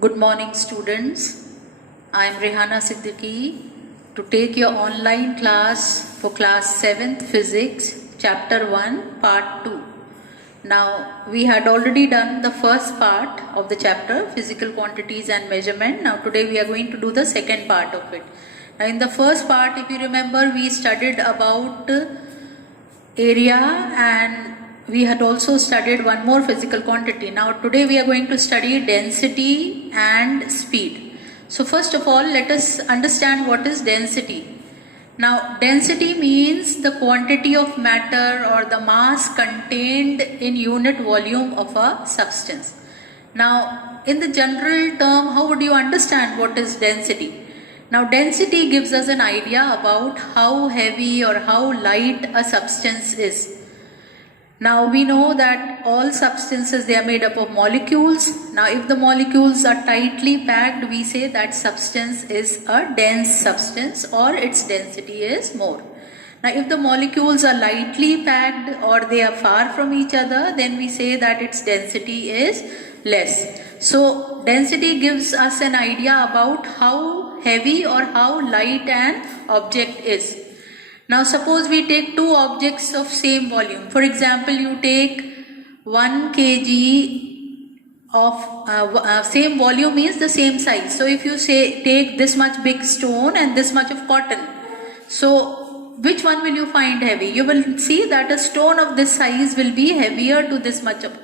Good morning, students. I am Rehana Siddiqui to take your online class for class 7th Physics, Chapter 1, Part 2. Now, we had already done the first part of the chapter, Physical Quantities and Measurement. Now, today we are going to do the second part of it. Now, in the first part, if you remember, we studied about area and we had also studied one more physical quantity. Now today we are going to study density and speed. So first of all, let us understand what is density. Now density means the quantity of matter or the mass contained in unit volume of a substance. Now in the general term, how would you understand what is density? Now density gives us an idea about how heavy or how light a substance is. Now we know that all substances, they are made up of molecules. Now if the molecules are tightly packed, we say that substance is a dense substance or its density is more. Now if the molecules are lightly packed or they are far from each other, then we say that its density is less. So density gives us an idea about how heavy or how light an object is. Now suppose we take two objects of same volume. For example, you take 1 kg of same volume means the same size. So if you say take this much big stone and this much of cotton, so which one will you find heavy? You will see that a stone of this size will be heavier to this much of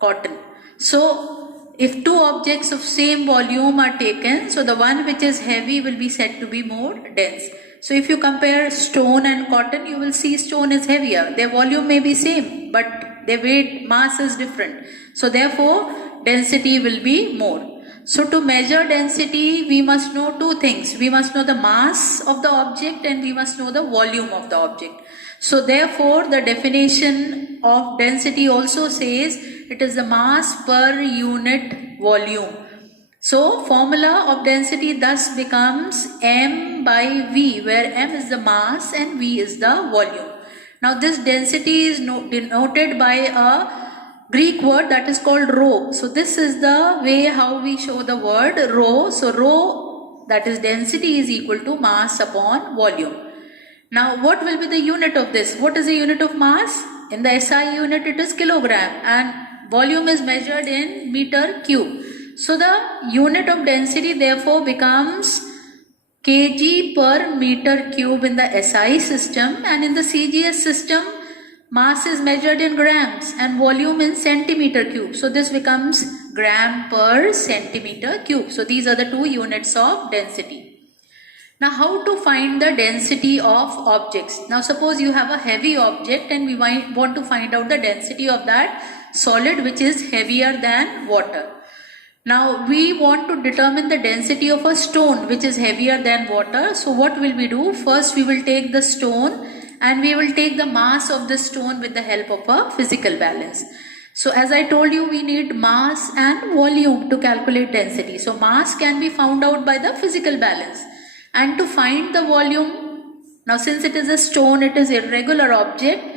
cotton. So if two objects of same volume are taken, so the one which is heavy will be said to be more dense. So if you compare stone and cotton, you will see stone is heavier. Their volume may be same, but their weight mass is different. So therefore, density will be more. So to measure density, we must know two things. We must know the mass of the object and we must know the volume of the object. So therefore, the definition of density also says it is the mass per unit volume. So formula of density thus becomes m by v, where m is the mass and v is the volume. Now this density is denoted by a Greek word that is called rho. So this is the way how we show the word rho. So rho, that is density, is equal to mass upon volume. Now what will be the unit of this? What is the unit of mass? In the SI unit it is kilogram and volume is measured in meter cube. So the unit of density therefore becomes kg per meter cube in the SI system, and in the CGS system mass is measured in grams and volume in centimeter cube. So this becomes gram per centimeter cube. So these are the two units of density. Now how to find the density of objects? Now suppose you have a heavy object and we want to find out the density of that solid which is heavier than water. Now we want to determine the density of a stone which is heavier than water. So what will we do? First we will take the stone and we will take the mass of the stone with the help of a physical balance. So as I told you, we need mass and volume to calculate density. So mass can be found out by the physical balance. And to find the volume, now since it is a stone, it is irregular object.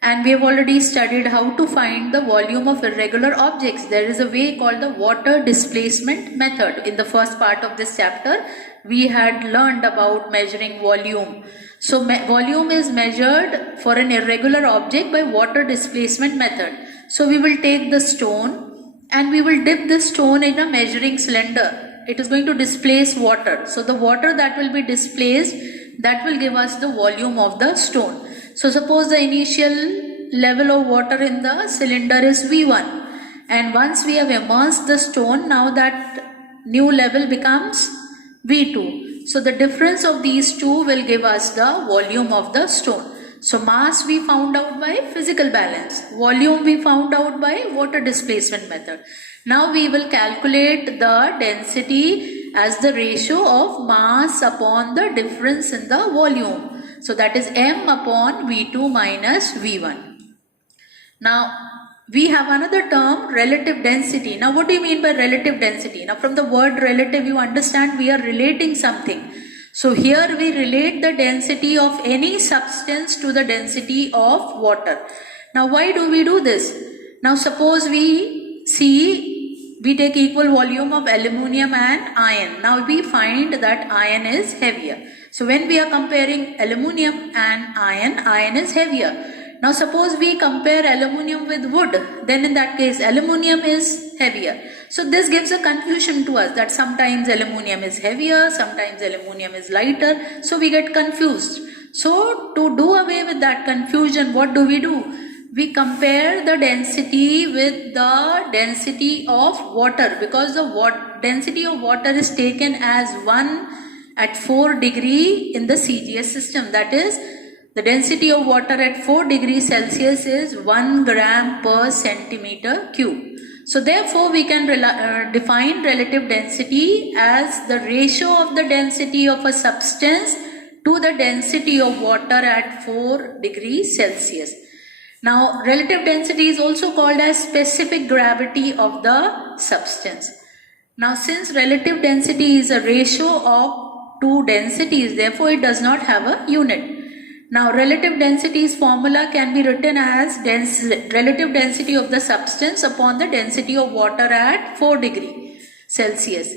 And we have already studied how to find the volume of irregular objects. There is a way called the water displacement method. In the first part of this chapter, we had learned about measuring volume. So volume is measured for an irregular object by water displacement method. So we will take the stone and we will dip the stone in a measuring cylinder. It is going to displace water. So the water that will be displaced, that will give us the volume of the stone. So suppose the initial level of water in the cylinder is V1, and once we have immersed the stone, now that new level becomes V2. So the difference of these two will give us the volume of the stone. So mass we found out by physical balance, volume we found out by water displacement method. Now we will calculate the density as the ratio of mass upon the difference in the volume. So that is m upon V2 minus V1. Now we have another term, relative density. Now what do you mean by relative density? Now from the word relative you understand we are relating something. So here we relate the density of any substance to the density of water. Now why do we do this? Now suppose we see we take equal volume of aluminum and iron. Now we find that iron is heavier. So when we are comparing aluminum and iron is heavier. Now suppose we compare aluminum with wood, then in that case aluminum is heavier. So this gives a confusion to us that sometimes aluminum is heavier, sometimes aluminum is lighter, so we get confused. So to do away with that confusion, what do? We compare the density with the density of water, because the density of water is taken as 1 at 4 degree in the CGS system. That is, the density of water at 4 degrees Celsius is 1 gram per centimeter cube. So therefore we can define relative density as the ratio of the density of a substance to the density of water at 4 degrees Celsius. Now relative density is also called as specific gravity of the substance. Now since relative density is a ratio of two densities, therefore it does not have a unit. Now relative density's formula can be written as relative density of the substance upon the density of water at 4 degrees Celsius.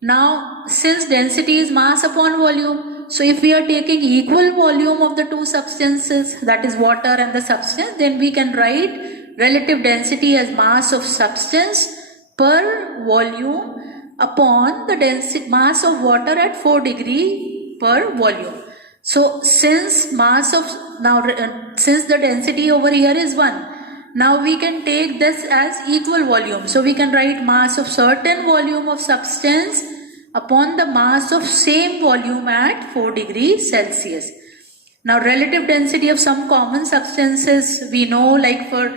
Now since density is mass upon volume, so if we are taking equal volume of the two substances, that is water and the substance, then we can write relative density as mass of substance per volume upon the mass of water at 4 degrees per volume. So since since the density over here is 1, now we can take this as equal volume. So we can write mass of certain volume of substance upon the mass of same volume at 4 degrees Celsius. Now relative density of some common substances we know, like for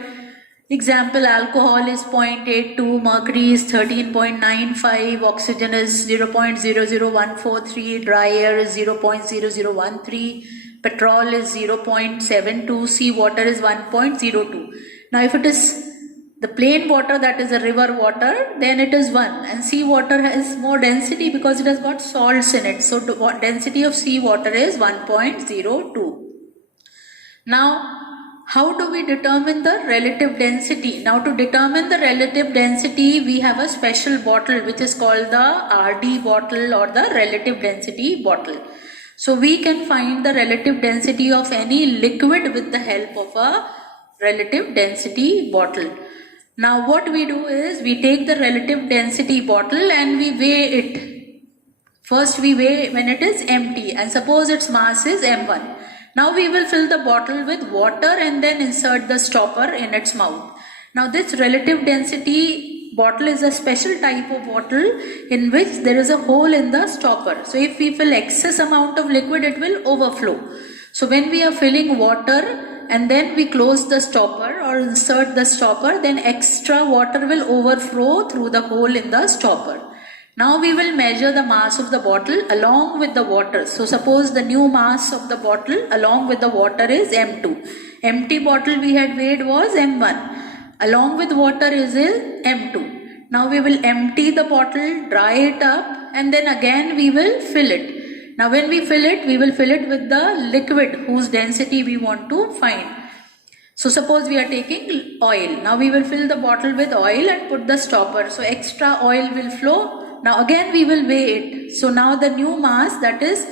example, alcohol is 0.82, mercury is 13.95, oxygen is 0.00143, dry air is 0.0013, petrol is 0.72, sea water is 1.02. Now if it is the plain water, that is a river water, then it is 1, and sea water has more density because it has got salts in it. So the density of sea water is 1.02. Now how do we determine the relative density? Now to determine the relative density, we have a special bottle which is called the RD bottle or the relative density bottle. So we can find the relative density of any liquid with the help of a relative density bottle. Now what we do is we take the relative density bottle and we weigh it. First we weigh when it is empty, and suppose its mass is m1. Now we will fill the bottle with water and then insert the stopper in its mouth. Now this relative density bottle is a special type of bottle in which there is a hole in the stopper. So if we fill excess amount of liquid, it will overflow. So when we are filling water and then we close the stopper or insert the stopper, then extra water will overflow through the hole in the stopper. Now we will measure the mass of the bottle along with the water. So suppose the new mass of the bottle along with the water is m2. Empty bottle we had weighed was m1. Along with water is m2. Now we will empty the bottle, dry it up, and then again we will fill it. Now when we fill it, we will fill it with the liquid whose density we want to find. So suppose we are taking oil. Now we will fill the bottle with oil and put the stopper. So extra oil will flow. Now again we will weigh it. So now the new mass, that is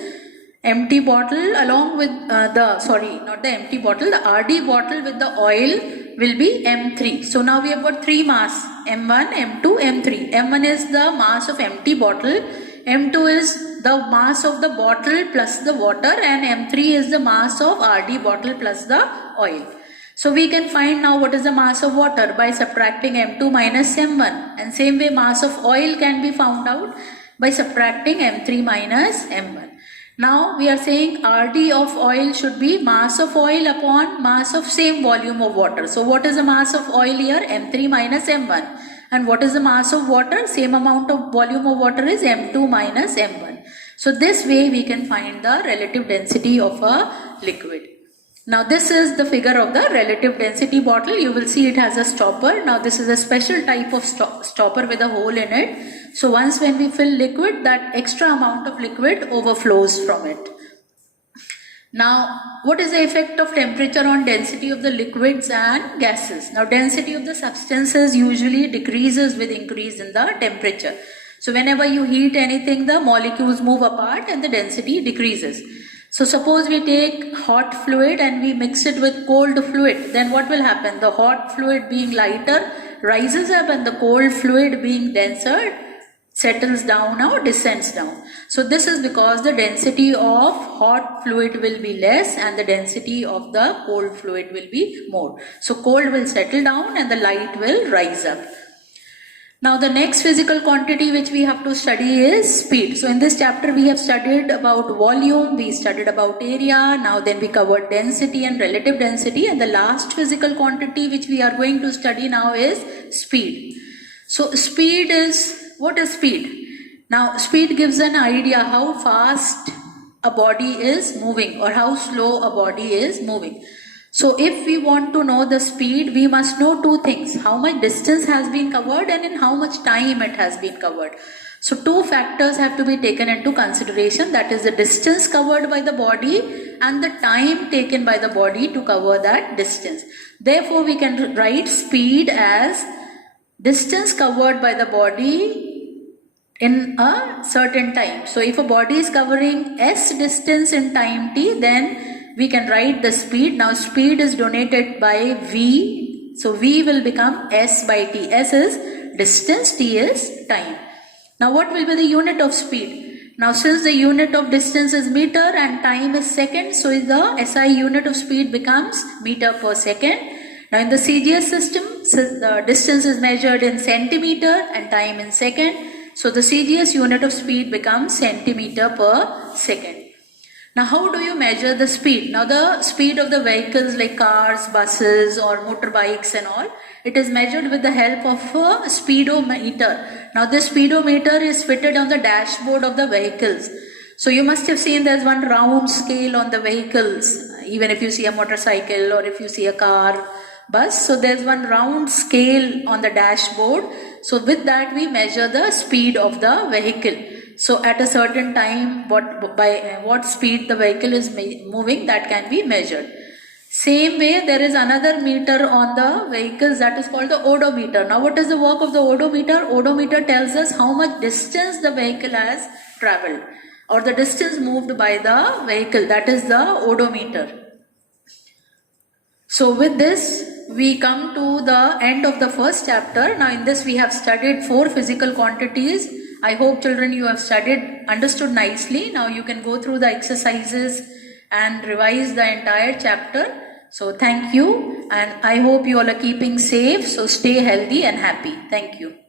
empty bottle along with not the empty bottle, the RD bottle with the oil will be m3. So now we have got three mass, m1, m2, m3. m1 is the mass of empty bottle, m2 is the mass of the bottle plus the water, and m3 is the mass of RD bottle plus the oil. So we can find now what is the mass of water by subtracting m2 minus m1, and same way mass of oil can be found out by subtracting m3 minus m1. Now we are saying RD of oil should be mass of oil upon mass of same volume of water. So what is the mass of oil here? m3 minus m1. And what is the mass of water? Same amount of volume of water is m2 minus m1. So this way we can find the relative density of a liquid. Now this is the figure of the relative density bottle. You will see it has a stopper. Now this is a special type of stopper with a hole in it. So once when we fill liquid, that extra amount of liquid overflows from it. Now, what is the effect of temperature on density of the liquids and gases? Now, density of the substances usually decreases with increase in the temperature. So, whenever you heat anything, the molecules move apart and the density decreases. So, suppose we take hot fluid and we mix it with cold fluid, then what will happen? The hot fluid being lighter rises up and the cold fluid being denser settles down or descends down. So this is because the density of hot fluid will be less and the density of the cold fluid will be more. So cold will settle down and the light will rise up. Now the next physical quantity which we have to study is speed. So in this chapter we have studied about volume, we studied about area, now then we covered density and relative density, and the last physical quantity which we are going to study now is speed. So speed is, what is speed? Now speed gives an idea how fast a body is moving or how slow a body is moving. So if we want to know the speed, we must know two things: how much distance has been covered and in how much time it has been covered. So two factors have to be taken into consideration, that is the distance covered by the body and the time taken by the body to cover that distance. Therefore we can write speed as distance covered by the body in a certain time. So if a body is covering s distance in time t, then we can write the speed. Now speed is denoted by v, so v will become s by t. S is distance, t is time. Now what will be the unit of speed? Now since the unit of distance is meter and time is second, so the SI unit of speed becomes meter per second. Now in the CGS system, the distance is measured in centimeter and time in second. So the CGS unit of speed becomes centimeter per second. Now how do you measure the speed? Now the speed of the vehicles like cars, buses or motorbikes and all, it is measured with the help of a speedometer. Now this speedometer is fitted on the dashboard of the vehicles. So you must have seen there's one round scale on the vehicles, even if you see a motorcycle or if you see a car, bus. So there's one round scale on the dashboard. So with that we measure the speed of the vehicle. So at a certain time, by what speed the vehicle is moving, that can be measured. Same way, there is another meter on the vehicles that is called the odometer. Now what is the work of the odometer? Odometer tells us how much distance the vehicle has travelled or the distance moved by the vehicle. That is the odometer. So with this, we come to the end of the first chapter. Now in this we have studied 4 physical quantities. I hope children you have understood nicely. Now you can go through the exercises and revise the entire chapter. So thank you, and I hope you all are keeping safe. So stay healthy and happy. Thank you.